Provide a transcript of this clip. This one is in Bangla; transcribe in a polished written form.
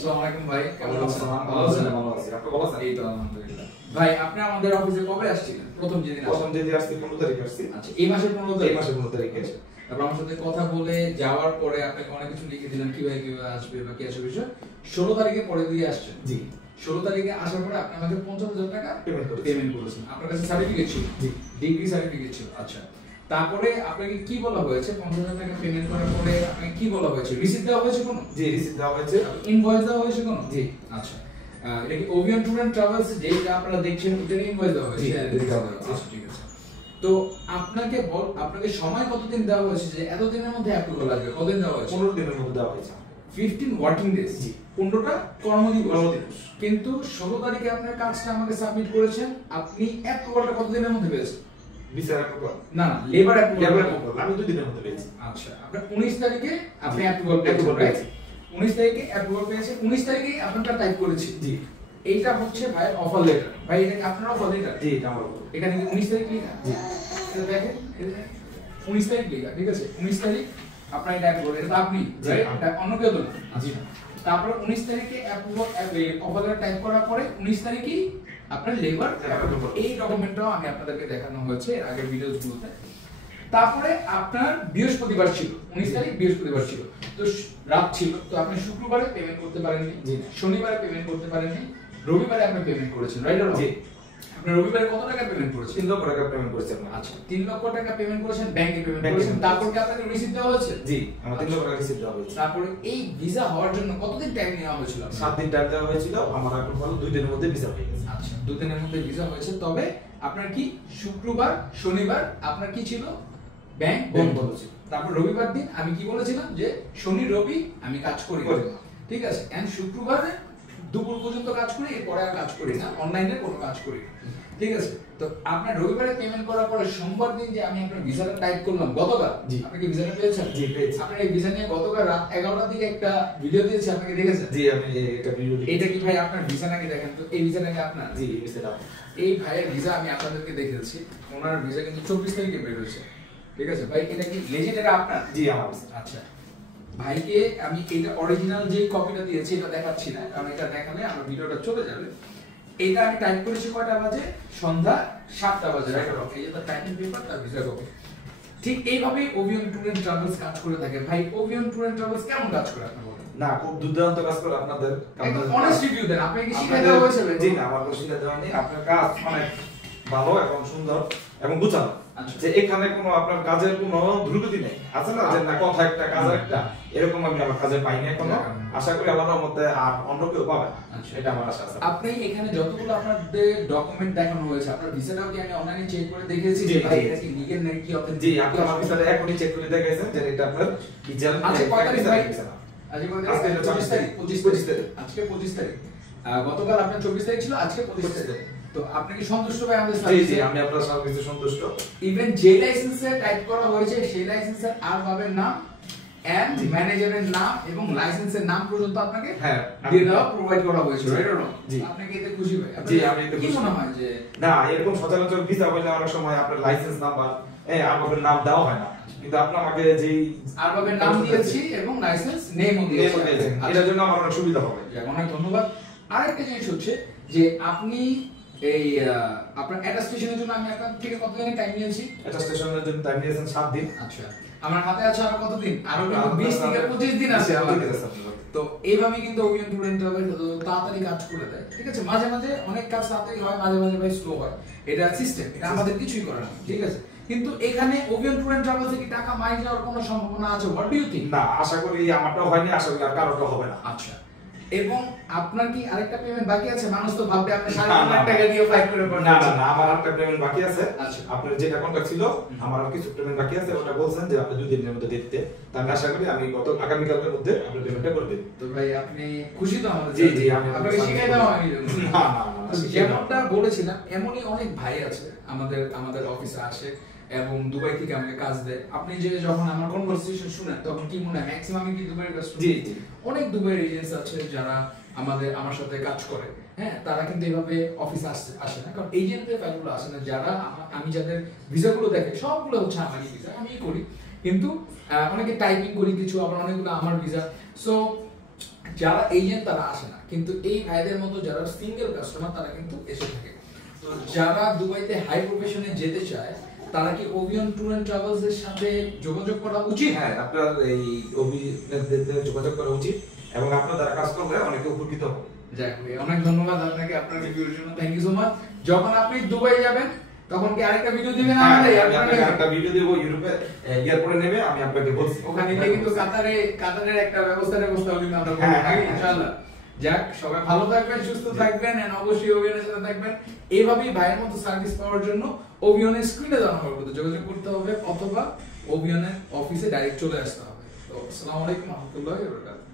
আসসালামু আলাইকুম ভাই, কেমন আছেন? ভালো আছেন? ভালো আছি। আপনি ভালো আছেন? এই তো আলহামদুলিল্লাহ। ভাই আপনি আমাদের অফিসে কবে আসছিলেন? প্রথম যেদিন আসছি 15 তারিখ আসছি। আচ্ছা, এই মাসের 15 তারিখ। এই মাসের 15 তারিখে। তারপর আমার সাথে কথা বলে যাওয়ার পরে আপনাকে অনেক কিছু লিখে দিলাম কিভাবে আসবে বা কি আসবে বিষয়। 16 তারিখে পরে দিয়ে আসছেন। জি। 16 তারিখে আসার পরে আপনি আমাকে 50,000 টাকা পেমেন্ট করেছেন। আপনার কাছে সার্টিফিকেট ছিল? জি। ডিগ্রি সার্টিফিকেট ছিল। আচ্ছা। তারপরে আপনাকে কি বলা হয়েছে? 50,000 টাকা পেমেন্ট করার পরে আপনাকে কি বলা হয়েছে? রিসিপ্ট দেওয়া হয়েছে কোনো? জি, রিসিপ্ট দেওয়া হয়েছে। ইনভয়েস দেওয়া হয়েছে কোনো? জি। আচ্ছা। এটা কি ওভিয়ান ট্যুর এন্ড ট্রাভেলস যেটা আপনারা দেখছেন ওটার ইনভয়েস দেওয়া হয়েছে? জি, দেওয়া হয়েছে। আচ্ছা, ঠিক আছে। তো আপনাকে সময় কতদিন দেওয়া হয়েছে যে এতদিনের মধ্যে অ্যাপ্রুভাল আসবে? কতদিন দেওয়া হয়েছে? 15 দিনের মধ্যে দেওয়া হয়েছে। 15 ওয়ার্কিং ডেজ। জি। 15টা কর্মদিবস। কিন্তু 16 তারিখে আপনার কাজটা আমাকে সাবমিট করেছেন, আপনি অ্যাপ্রুভালটা কতদিনের মধ্যে পেয়েছেন? বিচার অ্যাপ্রুভাল না, লেবার অ্যাপ্রুভাল আমি 2 দিনের মধ্যে পেয়েছি। আচ্ছা, আপনার 19 তারিখে আপনি অ্যাপ্রুভাল পেয়েছি। 19 তারিখে অ্যাপ্রুভাল পেয়েছেন, 19 তারিখে আপনারটা টাইপ করেছি। জি। এইটা হচ্ছে ভাই অফার লেটার। ভাই এটা কি আপনার অফার লেটার? জি, এটা আমার। এখানে কি 19 তারিখ লেখা? জি। এটা দেখেন, 19 তারিখ লেখা, ঠিক আছে? 19 তারিখ আপনার এটা অ্যাপ্রুভাল, এটা আপনি, এটা অন্য কেউ তো না। জি। তারপর 19 তারিখে অ্যাপ্রুভাল অফার লেটার টাইপ করার পরে 19 তারিখেই আপনার লেবার এই ডকুমেন্টটাও আমি আপনাদেরকে দেখানো হয়েছে এর আগের ভিডিওগুলোতে। তারপরে আপনার বৃহস্পতিবার ছিল, 19 তারিখ বৃহস্পতিবার ছিল, তো রাত ছিল, তো আপনি শুক্রবারে পেমেন্ট করতে পারেননি, শনিবারে পেমেন্ট করতে পারেননি, রবিবারে আপনি পেমেন্ট করেছেন, রাইট? জি। আপনি রবিবারে কত টাকা পেমেন্ট করেছেন? 3 লক্ষ টাকা পেমেন্ট করেছি আপনি। আচ্ছা, 3 লক্ষ টাকা পেমেন্ট করেছেন, ব্যাংকে পেমেন্ট করেছেন, তারপর কি আপনাকে রিসিপ্ট দেওয়া হয়েছে? জি, আমার 3 লক্ষ টাকা রিসিপ্ট দেওয়া হয়েছে। তারপরে এই ভিসা হওয়ার জন্য কতদিন টাইম নেওয়া হয়েছিল? 7 দিন টাইম দেওয়া হয়েছিল, আমার অ্যাপ্রুভাল 2 দিনের মধ্যে ভিসা হয়ে গেছে। আচ্ছা, 2 দিনের মধ্যে ভিসা হয়েছে, তবে আপনার কি শুক্রবার শনিবার আপনার কি ছিল? ব্যাংক বন্ধ ছিল। তারপর রবিবার দিন আমি কি বলেছিলাম যে শনি রবি আমি কাজ করি, ঠিক আছে? এন্ড শুক্রবারে দুপুর পর্যন্ত কাজ করি, এরপরে আর কাজ করি না, অনলাইনে কোনো কাজ করি না, ঠিক আছে? তো আপনার রবিবারে পেমেন্ট করার পরে সোমবার দিন যে আমি আপনার ভিসাটা টাইপ করলাম গতকাল, আপনি কি ভিসাটা পেয়েছেন? জি, পেয়েছি। আপনার এই ভিসা নিয়ে গতকাল রাত 11টার দিকে একটা ভিডিও দিয়েছি, আপনি কি দেখেছেন? জি, আমি এটা ভিডিও দেখেছি। এটা কি ভাই আপনার ভিসা নাকি? দেখেন তো, এই ভিসা নাকি আপনার? জি, এই ভিসাটা। এই ভাইয়ের ভিসা আমি আপনাদেরকে দেখিয়েছি, ওনার ভিসা কিন্তু 24 তারিখে বের হয়েছে, ঠিক আছে? ভাই এটা কি লেজেন্ড, এটা আপনার? জি, আমার। আচ্ছা, ভাইকে আমি এটা অরিজিনাল যে কপিটা দিয়েছি এটা দেখাচ্ছি না, কারণ এটা দেখালে আমার ভিডিওটা চলে যাবে। এটা আমি টাইপ করেছি কয়টা বাজে? সন্ধ্যা 7টা বাজে, রাইট? এই যে টাইপিং পেপার তার ভিসা কপি। ঠিক এইভাবেই ওভিয়ন ট্যুর এন্ড ট্রাভেলস কাজ করে থাকে। ভাই ওভিয়ন ট্যুর এন্ড ট্রাভেলস কেমন কাজ করে আপনি বলেন? না, খুব দুর্দান্ত কাজ করে আপনাদের। একদম অনেস্ট রিভিউ দেন। আপনি কি শিখে দেওয়া হয়েছে? জি না, আমার তো শিখে দেওয়া নেই। আপনার কাজ অনেক ভালো এবং সুন্দর এবং গুছানো। যে এখানে কোনো আপনার কাজের কোনো দুর্গতি নেই, আছে না? যে না কথা একটা কাজ একটা, এরকম আমি আমার কাজে পাইনি এখনো। আশা করি আল্লাহর রহমতে আর অন্য কেউ পাবে, এটা আমার আশা আছে। আপনি এখানে যতগুলো আপনাদের ডকুমেন্ট দেখানো হয়েছে, আপনার ভিসাটাও কি আমি অনলাইনে চেক করে দেখেছি যে ভাই এটা কি লিগ্যাল নাকি কি অথেন্টিক? জি, আপনি আমার ভিসাটা এখনই চেক করে দেখাইছেন যে এটা আপনার ভিসা। আজকে কয় তারিখ ভাই? আজকে 25 তারিখ। 25 তারিখ। আজকে 25 তারিখ। গতকাল আপনার 24 তারিখ ছিল, আজকে 25 তারিখ। তো আপনি কি সন্তুষ্ট ভাই আমাদের সার্ভিসে? জি, আমি আপনার সার্ভিসে সন্তুষ্ট। ইভেন যে লাইসেন্সে টাইপ করা হয়েছে সেই লাইসেন্সের আর ভাবের নাম এন্ড ম্যানেজারের নাম এবং লাইসেন্সের নাম পর্যন্ত আপনাকে দিয়ে দেওয়া প্রোভাইড করা হয়েছে, রাইট অর নট? জি। আপনি কি এতে খুশি ভাই? জি, আমি এতে খুশি। কি মনে হয় যে না, এরকম সচরাচর ভিসা হইলে অনেক সময় আপনার লাইসেন্স নাম্বার আর ভাবের নাম দেওয়া হয় না, কিন্তু আপনি আমাকে যেই আর ভাবের নাম দিয়েছি এবং লাইসেন্স নেমও দিয়েছি, এটার জন্য আমার অনেক সুবিধা হবে। অনেক ধন্যবাদ। আরেকটা জিনিস হচ্ছে যে আপনি এই আপনার অ্যাটাস্টেশনের জন্য আমি আপনার থেকে কত দিন টাইম নিয়েছি? অ্যাটাস্টেশনের জন্য টাইম নিয়েছেন 7 দিন। আচ্ছা, আমার হাতে আছে আরো কত দিন? আরো কিন্তু 20 থেকে 25 দিন আছে আমার কাছে। তো এইভাবে কিন্তু ওভিয়ন ট্যুর এন্ড ট্রাভেল তাড়াতাড়ি কাজ করে দেয়, ঠিক আছে? মাঝে মাঝে অনেক কাজ তাড়াতাড়ি হয়, মাঝে মাঝে ভাই স্লো হয়, এটা সিস্টেম, এটা আমাদের কিছুই করার না, ঠিক আছে? কিন্তু এখানে ওভিয়ন ট্যুর এন্ড ট্রাভেল থেকে টাকা মাইন যাওয়ার কোনো সম্ভাবনা আছে? What do you think? না, আশা করি আমারটাও হয়নি, আশা করি আর কারোটা হবে না। আচ্ছা, এবং আপনার কি আরেকটা পেমেন্ট বাকি আছে? মানুষ তো ভাববে আপনি 3.5 লাখ টাকা দিয়ে ফ্লাইট করে পড়েন। না না না, আমার আরেকটা পেমেন্ট বাকি আছে। আচ্ছা, আপনার যেটা কন্ট্রাক্ট ছিল, আমার আর কিছু পেমেন্ট বাকি আছে, ওটা বলছেন যে আপনি 2 দিনের মধ্যে দিতে। তা আমি আশা করি আমি গত আগামী কালকের মধ্যে আপনার পেমেন্টটা করে দেব। তো ভাই আপনি খুশি তো আমাদের? জি জি, আমি আপনাকে শিখাই দেওয়া হয়নি? না না না, যেমনটা বলেছিলাম এমনই অনেক ভাই আছে আমাদের অফিসে আসে এবং দুবাই থেকে আমাকে কাজ দেয়। আপনি যে যখন আমার কনভারসেশন শুনেন তখন কি মনে হয় ম্যাক্সিমাম কি দুবাইয়ের কাস্টমার? জি জি, অনেক দুবাইয়ের এজেন্টস আছে যারা আমার সাথে কাজ করে, হ্যাঁ, তারা কিন্তু এইভাবে অফিসে আসে না, কারণ এজেন্টদের ফাইলগুলো আসে না। যারা আমি যাদের ভিসাগুলো দেখে সবগুলো হচ্ছে আমারই ভিসা, আমিই করি, কিন্তু অনেকে টাইপিং করি কিছু, আবার অনেকগুলো আমার ভিসা। সো যারা এজেন্ট তারা আসে না, কিন্তু এই ভাইদের মতো যারা সিঙ্গেল কাস্টমার তারা কিন্তু এসে থাকে। তো যারা দুবাইতে হাই প্রফেশনে যেতে চায় তারা কি ওভিয়ন ট্যুর এন্ড ট্রাভেলস এর সাথে যোগাযোগ করা উচিত? হ্যাঁ, আপনার এই অভিনেতাদের যোগাযোগ করা উচিত এবং আপনার দ্বারা কাজ করলে অনেকে উপকৃত হবে। যাক ভাই, অনেক ধন্যবাদ আপনাকে আপনার রিভিউর জন্য। Thank you so much. যখন আপনি দুবাই যাবেন তখন কি আরেকটা ভিডিও দিবেন আমাদের? আমি আপনাকে একটা ভিডিও দেব, ইউরোপে এয়ারপোর্টে নেমে আমি আপনাকে বলছি ওখানে গিয়ে কিন্তু কাতারের একটা ব্যবস্থা কিন্তু আমরা করব ইনশাআল্লাহ। যাক, সবাই ভালো থাকবেন, সুস্থ থাকবেন এন্ড অবশ্যই ওভিয়নের সাথে থাকবেন। এইভাবেই ভাইয়ের মতো সার্ভিস পাওয়ার জন্য ওভিয়নের স্ক্রিনে দেওয়া নাম্বারে যোগাযোগ করতে হবে অথবা ওভিয়নের অফিসে ডাইরেক্ট চলে আসতে হবে। তো আসসালামু আলাইকুম ওয়া রাহমাতুল্লাহি ওয়া বারাকাতুহু।